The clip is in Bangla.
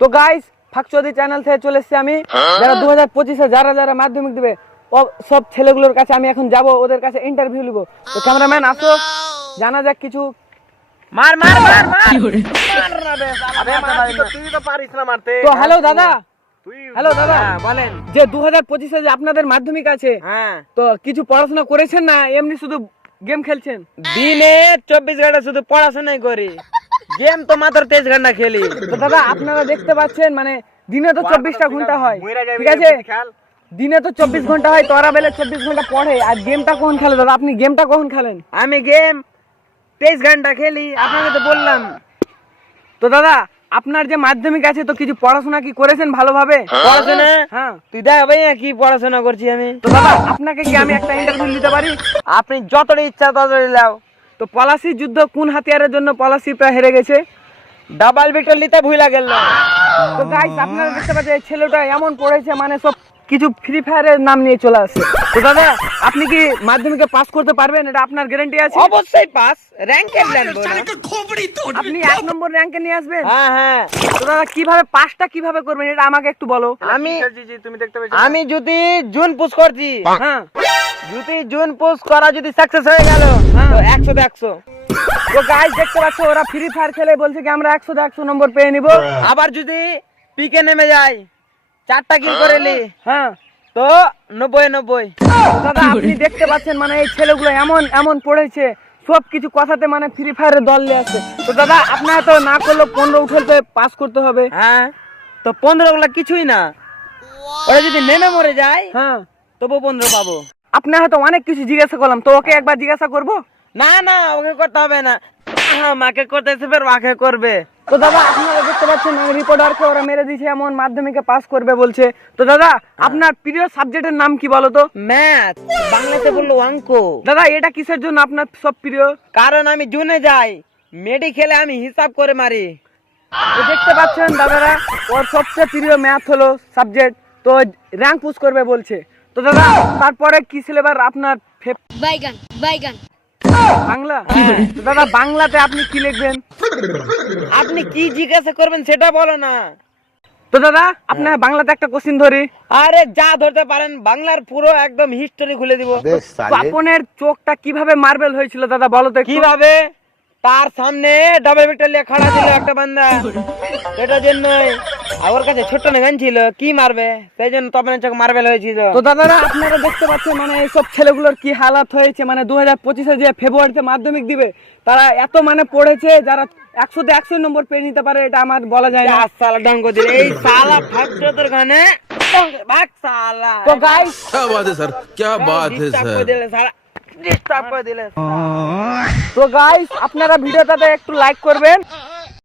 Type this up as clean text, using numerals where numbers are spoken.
তো গাইস ফাকচুদি চ্যানেল থেকে চলে এসেছি আমি, যারা 2025-এ যারা যারা মাধ্যমিক দিবে সব ছেলেগুলোর কাছে আমি এখন যাব, ওদের কাছে ইন্টারভিউ নিব। তো ক্যামেরাম্যান আসো, জানা যাক কিছু। মার মার মার মার তুই তো পারিস না মারতে। তো হ্যালো দাদা, তুই হ্যালো দাদা, বলেন। যে 2025-এ যে আপনাদের মাধ্যমিক আছে, হ্যাঁ, তো কিছু পড়াশোনা করেছেন না এমনি শুধু গেম খেলছেন? দিনে 24 ঘন্টা শুধু পড়াশোনাই করি, গেম তো মাত্র 23 ঘন্টা খেলি। তো দাদা আপনারা দেখতে পাচ্ছেন মানে দিনে তো 24টা ঘন্টা হয়, মইরা যাবি, ঠিক আছে? খেল। দিনে তো 24 ঘন্টা হয়, তোরা বেলে 24 ঘন্টা পড়ে, আর গেমটা কখন খেলে দাদা? আপনি গেমটা কখন খেলেন? আমি গেম 23 ঘন্টা খেলি, আপনাকে তো বললাম। তো দাদা আপনার যে মাধ্যমিক আছে, তো কিছু পড়াশোনা কি করেছেন ভালোভাবে? পড়াশোনা? হ্যাঁ। তুই দেখ ভাইয়া কি পড়াশোনা করছি আমি। তো দাদা আপনাকে কি আমি একটা ইন্টারভিউ দিতে পারি? আপনি যতটা ইচ্ছা ততটাই লাও। তো পলাশির যুদ্ধ কোন হাতিয়ারের জন্য পলাশি প্রায় হেরে গেছে? ডাবল বিটল নিতে ভুলা গেল। তো গাইস আপনারা দেখতে পাচ্ছেন এই ছেলেটা এমন পড়েছে মানে সব কিছু ফ্রি ফায়ারের নাম নিয়ে চলে আসে। তো দাদা আপনি কি মাধ্যমিকে পাস করতে পারবেন, এটা আপনার গ্যারান্টি আছে? অবশ্যই পাস, র্যাঙ্কে জানবো না। আপনি 1 নম্বর র্যাঙ্কে নিয়ে আসবেন? হ্যাঁ হ্যাঁ, তো দাদা কিভাবে পাসটা কিভাবে করবেন এটা আমাকে একটু বলো। আমি তুমি দেখতে পেয়েছো? আমি যদি জুন পুশ করছি, হ্যাঁ। যদি জুন পুশ করা যদি সাকসেস হয়ে গেল, হ্যাঁ। তো 100 তে 100। তো গাইস দেখতে পাচ্ছ ওরা ফ্রি ফায়ার খেলে বলছে কি আমরা 100 নম্বর পেয়ে নিব। আবার যদি পিকে নেমে যায়, 4টা কিল করে নি, হ্যাঁ। তো 90-90। দাদা আপনি দেখতে পাচ্ছেন মানে এই ছেলেগুলো এমন এমন পড়েছে, সব কিছু কথাতে মানে ফ্রি ফায়ারের দল নিয়ে আসছে। তো দাদা আপনার তো না করলে 15 উঠেতে পাস করতে হবে। হ্যাঁ, তো 15 গুলা কিছুই না, ওরা যদি নেমে মরে যায় হ্যাঁ। তবু 15 পাবো। আপনি হয়তো অনেক কিছু জিজ্ঞাসা করলাম, তো ওকে একবার জিজ্ঞাসা করব? না না, ওকে করতে হবে না, মাকে করতেছে ফের ওকে করবে। তো দাদা আপনারা দেখতে পাচ্ছেন মানে রিপোর্টারকে ওরা মেরে দিয়েছে, এমন মাধ্যমিকে পাস করবে বলছে। তো দাদা আপনার প্রিয় সাবজেক্টের নাম কি বলো তো? ম্যাথ, বাংলাতে বললো অঙ্ক। দাদা এটা কিসের জন্য আপনার সব প্রিয়? কারণ আমি জুনে যাই, মেডিকেলে আমি হিসাব করে মারি। তো দেখতে পাচ্ছেন দাদারা ওর সবচেয়ে প্রিয় ম্যাথ হলো সাবজেক্ট, তো র্যাঙ্ক পুশ করবে বলছে। তো দাদা তারপরে কি সিলেবাস আপনার? বাইগান বাইগান বাংলা? তো দাদা বাংলাতে আপনি কি লিখবেন? আপনি কি জিজ্ঞাসা করবেন সেটা বলো না। তো দাদা আপনার বাংলাতে একটা কোশ্চিন ধরি। আরে যা ধরতে পারেন, বাংলার পুরো একদম হিস্টোরি খুলে দিব। তো আপনার চোখটা কিভাবে মার্বেল হয়েছিল দাদা বলো তো একটু? কিভাবে? তার সামনে ডাবল বিটল নিয়ে খাড়া ছিল একটা বান্দা, সেটার জন্য আমার কাছে ছোট্ট না গান ছিল, কি মারবে, সেই জন্য তপন চোখ মার্বেল হয়েছিল। তো দাদারা আপনারা দেখতে পাচ্ছেন মানে এইসব ছেলেগুলোর কি হালাত হয়েছে, মানে 2025-এ যে ফেব্রুয়ারিতে মাধ্যমিক দিবে তারা এত মানে পড়েছে, যারা 100-তে 100 নম্বর পেয়ে নিতে পারে এটা আমার বলা যায় না। সালা ডঙ্গ দিলে এই সালা ফাকছো তোর গানে ভাগ সালা। তো গাইস क्या बात है सर, क्या बात है ডিস্টার্ব করে सर। দিলে সালা, ডিস্টার্ব করে দিলে। তো গাইস আপনারা ভিডিওটাতে একটু লাইক করবেন।